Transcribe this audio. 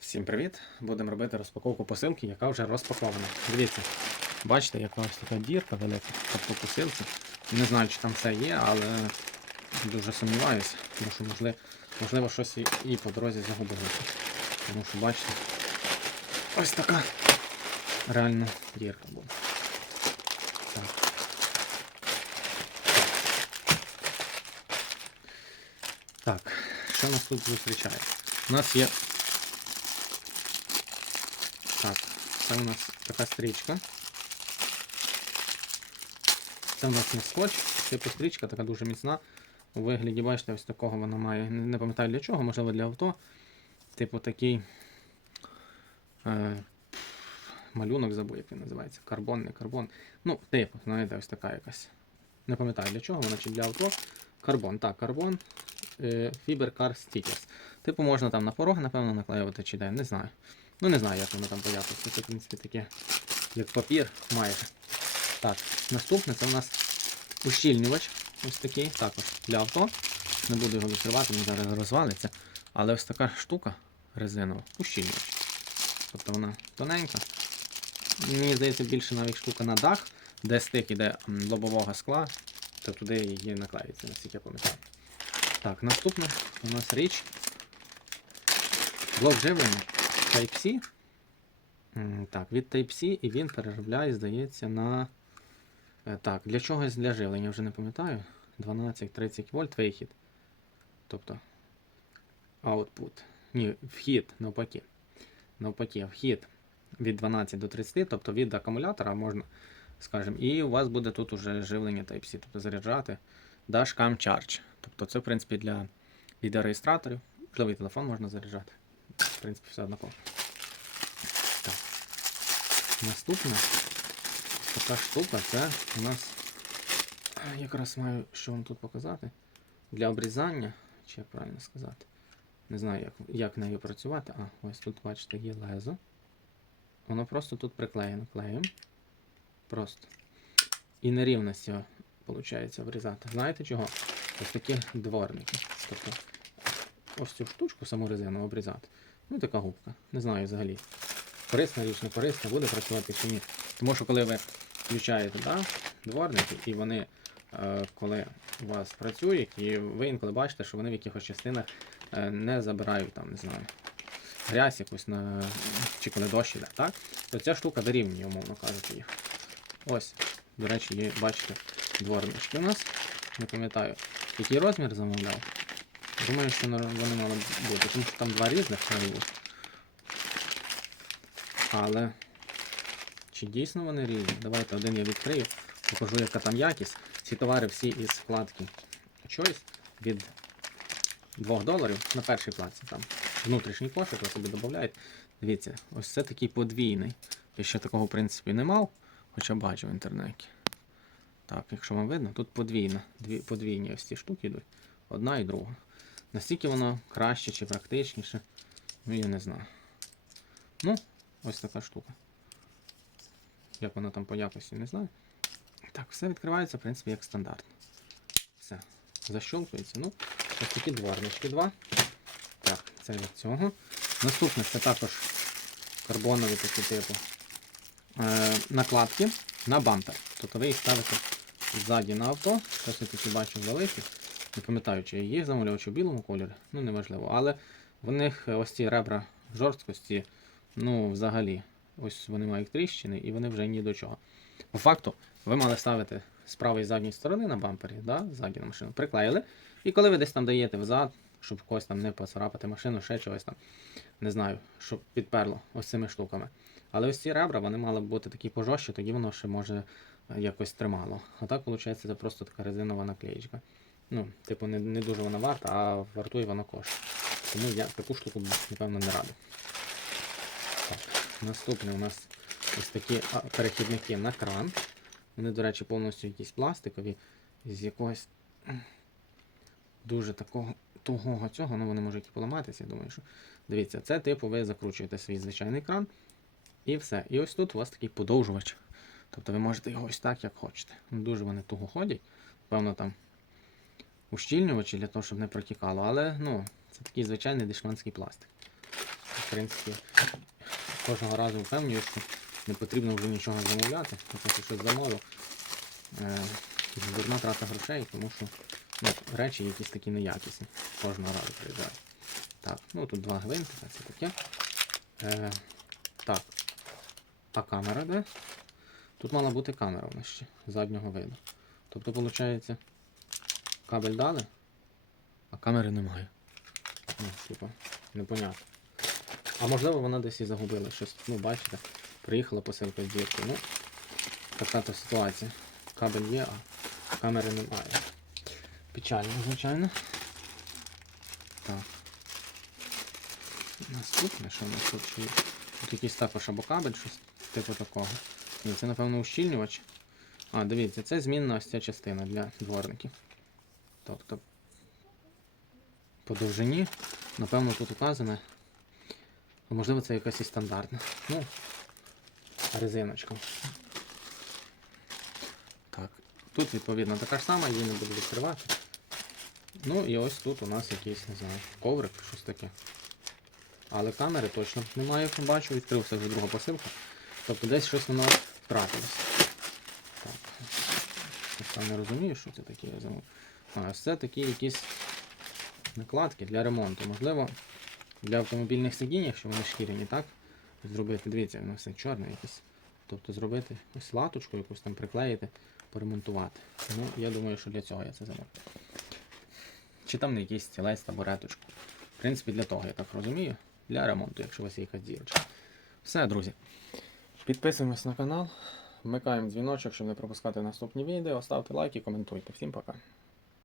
Всім привіт! Будемо робити розпаковку посилки, яка вже розпакована. Дивіться, бачите, яка ось така дірка велика по посилці. Не знаю, чи там все є, але дуже сумніваюся, тому що можливо, можливо щось і, і по дорозі загубилося. Тому що бачите, ось така реально дірка була. Так. Так, що нас тут зустрічає? У нас є так, це у нас така стрічка. Це у нас не скотч, типу стрічка така дуже міцна. У вигляді, бачите, ось такого вона має. Не пам'ятаю для чого, можливо для авто. Типу такий е, малюнок забув, як він називається. Карбон, не карбон. Ну, типу, знаєте, ось така якась. Не пам'ятаю для чого, вона чи для авто. Карбон, так, карбон. Е, Car Stickers. Типу можна там на порог, напевно, наклеювати чи де, не знаю. Ну не знаю, як воно там по. Це, в принципі, таке, як папір майже. Так, наступне це у нас ущільнювач. Ось такий, також для авто. Не буду його відкривати, він зараз розвалиться. Але ось така штука резинова, ущільнювач. Тобто вона тоненька. Мені здається, більше навіть штука на дах, де стик іде лобового скла, то туди її наклеїться, наскільки я пам'ятаю. Так, наступне у нас річ. Блок живлення Type-C. Так, від Type-C і він переробляє, здається, на. е, Так, для чогось для живлення, вже не пам'ятаю. 12-30 вольт вихід. Тобто output. Ні, вхід, навпаки. Навпаки, вхід від 12 до 30, тобто від акумулятора можна, скажімо, і у вас буде тут уже живлення Type-C, тобто заряджати Dashcam Charge. Тобто це, в принципі, для відеореєстраторів. Можливо, і телефон можна заряджати. В принципі, все однаково. Так. Наступна така штука це у нас якраз маю що вам тут показати. Для обрізання, чи як правильно сказати. Не знаю, як, як нею працювати. А, ось тут, бачите, є лезо. Воно просто тут приклеєно клеєм. Просто. І нерівності, виходить, обрізати. Знаєте чого? Ось такі дворники. Тобто ось цю штучку саму резину обрізати. Ну, така губка. Не знаю взагалі. Корисна річ, не корисна, буде працювати чи ні. Тому що коли ви включаєте да, дворники, і вони, е, коли у вас працюють, і ви інколи бачите, що вони в якихось частинах е, не забирають там, не знаю, грязь якусь на чи коли дощ іде, так? То ця штука дорівнює, умовно кажучи, їх. Ось, до речі, є, бачите, дворнички у нас. Не пам'ятаю, який розмір замовляв. Думаю, що вони мали бути, тому що там два різних має. Але чи дійсно вони різні? Давайте один я відкрию, покажу, яка там якість. Ці товари всі із вкладки Choice від 2 доларів на першій плаці. Там внутрішній кошик ви собі додають. Дивіться, ось це такий подвійний. Я ще такого, в принципі, не мав, хоча бачу в інтернеті. Так, якщо вам видно, тут подвійна, дві, подвійні ось ці штуки йдуть. Одна і друга. Настільки воно краще чи практичніше, ну я не знаю. Ну, ось така штука. Як вона там по якості, не знаю. Так, все відкривається, в принципі, як стандартно. Все. Защолкується. Ну, ось такі дворнички два. Так, це від цього. Наступне це також карбонові такі типу е, накладки на бампер. Тобто ви їх ставите ззаді на авто. Ось я такі бачу великі. Не пам'ятаю, чи їх замовляв, чи в білому кольорі, ну неважливо. Але в них ось ці ребра жорсткості, ну, взагалі, ось вони мають тріщини і вони вже ні до чого. По факту, ви мали ставити з правої задньої сторони на бампері, да, ззаді на машину, приклеїли. І коли ви десь там даєте взад, щоб когось там не поцарапати машину, ще чогось там, не знаю, щоб підперло ось цими штуками. Але ось ці ребра вони мали б бути такі пожорстчі, тоді воно ще може якось тримало. А так, виходить, це просто така резинова наклеїчка. Ну, типу, не, не дуже вона варта, а вартує вона кошти. Тому я таку штуку, напевно, не радий. Так, наступне у нас ось такі перехідники на кран. Вони, до речі, повністю якісь пластикові, з якогось дуже такого тугого цього, ну вони можуть і поламатися, я думаю, що. Дивіться, це типу ви закручуєте свій звичайний кран. І все. І ось тут у вас такий подовжувач. Тобто ви можете його ось так, як хочете. Ну, Дуже вони туго ходять. Певно, там ущільнювачі для того, щоб не протікало. Але ну, це такий звичайний дешманський пластик. в принципі, кожного разу впевнюю, що не потрібно вже нічого замовляти. Якщо щось замовив, е, дурна трата грошей, тому що ну, речі якісь такі неякісні. Кожного разу приїжджають. Так, ну тут два гвинтика, це таке. Е, так. А камера де? Тут мала бути камера у нас ще заднього виду. Тобто, виходить, кабель дали, а камери немає. Ну, типа, непонятно. А можливо вона десь і загубила щось. Ну, бачите, приїхала посилка з діркою. Ну, така то ситуація. Кабель є, а камери немає. Печально, звичайно. Так. Наступне, що у нас тут ще є? Тут якийсь також або кабель, щось типу такого. Ні, це, напевно, ущільнювач. А, дивіться, це змінна ось ця частина для дворників. Тобто по довжині, напевно, тут указане. Можливо, це якась і стандартна. Ну, резиночка. Так. Тут, відповідно, така ж сама, її не буду відкривати. Ну і ось тут у нас якийсь, не знаю, коврик, щось таке. Але камери точно немає, як бачу, відкрився вже друга посилка. Тобто десь щось воно трапилось. Так. Я не розумію, що це таке я замов. А, ось це такі якісь накладки для ремонту. Можливо, для автомобільних сидінь, якщо вони шкіряні, так? Зробити, дивіться, воно все чорне якесь. Тобто зробити ось латочку, якусь там приклеїти, поремонтувати. Ну, я думаю, що для цього я це замовив. Чи там не якийсь стілець або реточку. В принципі, для того, я так розумію, для ремонту, якщо у вас є якась дірочка. Все, друзі. Підписуємось на канал, вмикаємо дзвіночок, щоб не пропускати наступні відео. Ставте лайки, коментуйте. Всім пока.